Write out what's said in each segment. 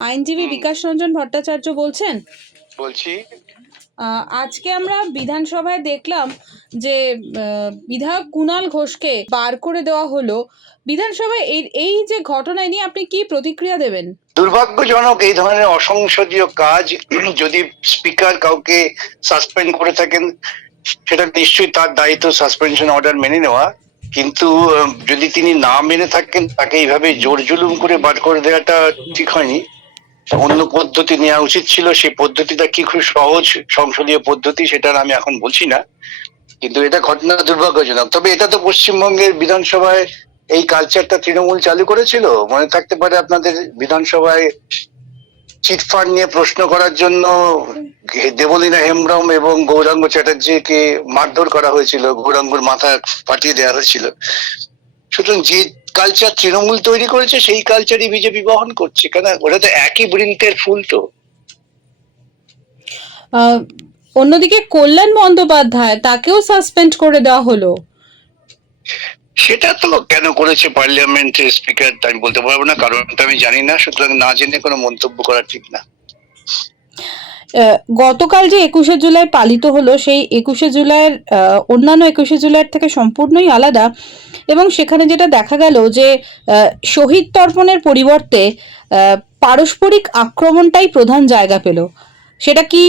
আইনজীবী বিকাশ রঞ্জন ভট্টাচার্য বলছেন? বলছি। আজকে আমরা বিধানসভায় দেখলাম যে বিধায়ক কুণাল ঘোষকে বার করে দেওয়া হলো বিধানসভায়। এই যে ঘটনা নিয়ে আপনি কি প্রতিক্রিয়া দেবেন? দুর্ভাগ্যজনক এই ধরনের অসংসদীয় কাজ। যদি স্পিকার কাউকে সাসপেন্ড করে থাকেন, সেটা নিশ্চয়ই তার দায়িত্ব সাসপেনশন অর্ডার মেনে নেওয়া। কিন্তু যদি তিনি না মেনে থাকেন, তাকে এইভাবে জোর জুলুম করে বার করে দেওয়াটা ঠিক হয়নি। অন্য পদ্ধতি নেওয়া উচিত ছিল। সেই পদ্ধতিটা কি খুব সহজ সংসদীয় পদ্ধতি, সেটা আমি এখন বলছি না, কিন্তু এটা ঘটনা দুর্ভাগ্যজনক। তবে এটা তো পশ্চিমবঙ্গের বিধানসভায় এই কালচারটা তৃণমূল চালু করেছিল। মনে থাকতে পারে আপনাদের, বিধানসভায় চিটফান্ড নিয়ে প্রশ্ন করার জন্য দেবলীনা হেমব্রম এবং গৌরাঙ্গ চ্যাটার্জিকে মারধর করা হয়েছিল, গৌরাঙ্গর মাথা ফাটিয়ে দেওয়া হয়েছিল। সুতরাং যে কালচার তৃণমূল তৈরি করেছে, সেই কালচারই বিজেপি বহন করছে। কেন, ওটা তো একই বৃন্তের ফুল। তো অন্যদিকে কল্যাণ বন্দ্যোপাধ্যায়, তাকেও সাসপেন্ড করে দেওয়া হলো। সেটা তো কেন করেছে পার্লামেন্টের স্পিকার আমি বলতে পারবো না, কারণটা আমি জানি না। সুতরাং না জেনে কোনো মন্তব্য করা ঠিক না। গতকাল যে 21শে জুলাই পালিত হলো, সেই 21শে জুলাইয়ের অন্যান্য 21শে জুলাইয়ের থেকে সম্পূর্ণই আলাদা। এবং সেখানে যেটা দেখা গেল যে শহীদ তর্পণের পরিবর্তে পারস্পরিক আক্রমণটাই প্রধান জায়গা পেল। সেটা কি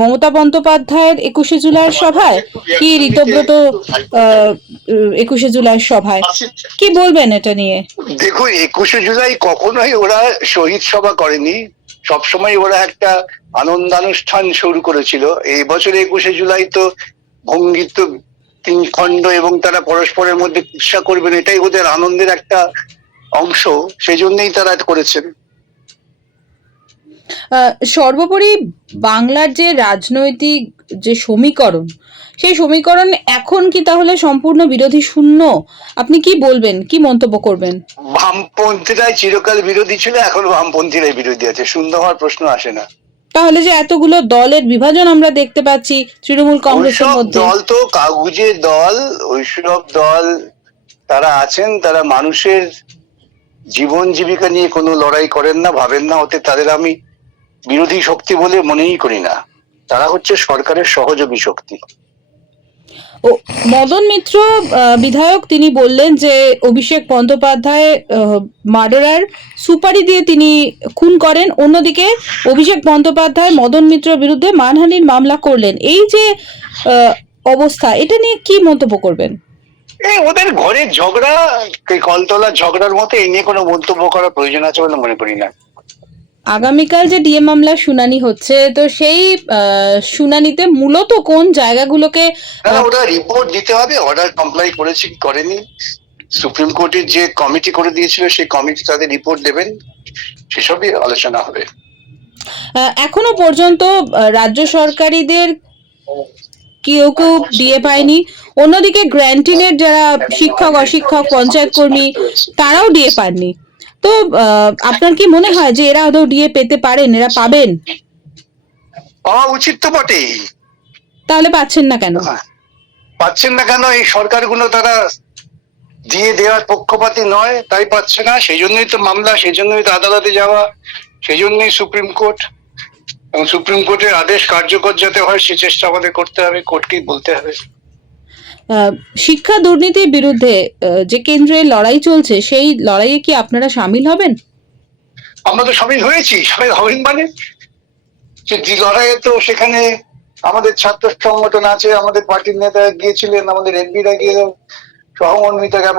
মমতা বন্দ্যোপাধ্যায়ের 21শে জুলাইয়ের সভায়, কি ঋতব্রত 21শে জুলাইয়ের সভায়? কি বলবেন এটা নিয়ে? দেখুন, 21শে জুলাই কখনোই ওরা শহীদ সভা করেনি। সবসময় ওরা একটা আনন্দানুষ্ঠান শুরু করেছিল। এই বছর 21শে জুলাই তো ভঙ্গিত তিন খণ্ড, এবং তারা পরস্পরের মধ্যে ঈর্ষা করবেন, এটাই ওদের আনন্দের একটা অংশ। সেই জন্যই তারা করেছেন। সর্বোপরি বাংলার যে রাজনৈতিক যে সমীকরণ, সেই সমীকরণ এখন কি তাহলে সম্পূর্ণ বিরোধী শূন্য? আপনি কি বলবেন, কি মন্তব্য করবেন? বামপন্থীরাই চিরকাল বিরোধী ছিল, এখন বামপন্থীরাই বিরোধী আছে, শূন্য হওয়ার প্রশ্ন আসে না। তাহলে যে এতগুলো দলের বিভাজন আমরা দেখতে পাচ্ছি তৃণমূল কংগ্রেসের মধ্যে, দল তো কাগুজের দল। ওইসব দল তারা আছেন, তারা মানুষের জীবন জীবিকা নিয়ে কোনো লড়াই করেন না, ভাবেন না। ওতে তাদের আমি বিরোধী শক্তি বলে মনেই করি না। তারা হচ্ছে সরকারের সহযোগী শক্তি। ও মদন মিত্র বিধায়ক, তিনি বললেন যে অভিষেক বন্দ্যোপাধ্যায় মার্ডারার সুপারি দিয়ে তিনি খুন করেন। অন্যদিকে অভিষেক বন্দ্যোপাধ্যায় মদন মিত্রের বিরুদ্ধে মানহানির মামলা করলেন। এই যে অবস্থা, এটা নিয়ে কি মন্তব্য করবেন? ওদের ঘরের ঝগড়া, কলতলা ঝগড়ার মতো। এই নিয়ে কোনো মন্তব্য করার প্রয়োজন আছে বলে মনে করি না। আগামীকাল যে ডিএ মামলার শুনানি হচ্ছে, তো সেই শুনানিতে মূলত কোন জায়গাগুলোকে ওটা রিপোর্ট দিতে হবে। অর্ডার কমপ্লাই করেছে কি করেনি, সুপ্রিম কোর্টের যে কমিটি করে দিয়েছিল, সেই কমিটি তাদের রিপোর্ট দেবেন, সেসবই আলোচনা হবে। এখনো পর্যন্ত রাজ্য সরকারিদের কেউ কেউ ডিএ পায়নি। অন্যদিকে গ্র্যান্টিনের যারা শিক্ষক, অশিক্ষক, পঞ্চায়েত কর্মী, তারাও ডিএ পাননি। তো আপনার কি মনে হয় যে এরা আদৌ ডিএ পেতে পারেন, এরা পাবেন? পাওয়া উচিত তো বটেই। তাহলে পাচ্ছেন না কেন? পাচ্ছেন না কেন? এই সরকারগুলো তারা দিয়ে দেওয়ার পক্ষপাতী নয়, তাই পাচ্ছে না। সেই জন্যই তো মামলা, সেই জন্যই তো আদালতে যাওয়া, সেই জন্যই সুপ্রিম কোর্ট। এবং সুপ্রিম কোর্টের আদেশ কার্যকর যাতে হয়, সে চেষ্টা আমাদের করতে হবে, কোর্টকেই বলতে হবে। শিক্ষা দুর্নীতির বিরুদ্ধে যে কেন্দ্রের লড়াই চলছে, সেই লড়াইয়ে কি আপনারা সামিল হবেন? আমরা তো সামিল হয়েছি। সামিল হবেন মানে, যে লড়াইয়ে তো সেখানে আমাদের ছাত্র সংগঠন আছে, আমাদের পার্টির নেতা গিয়েছিলেন, আমাদের এমপিরা গিয়ে সহমর্মিতা জ্ঞাপন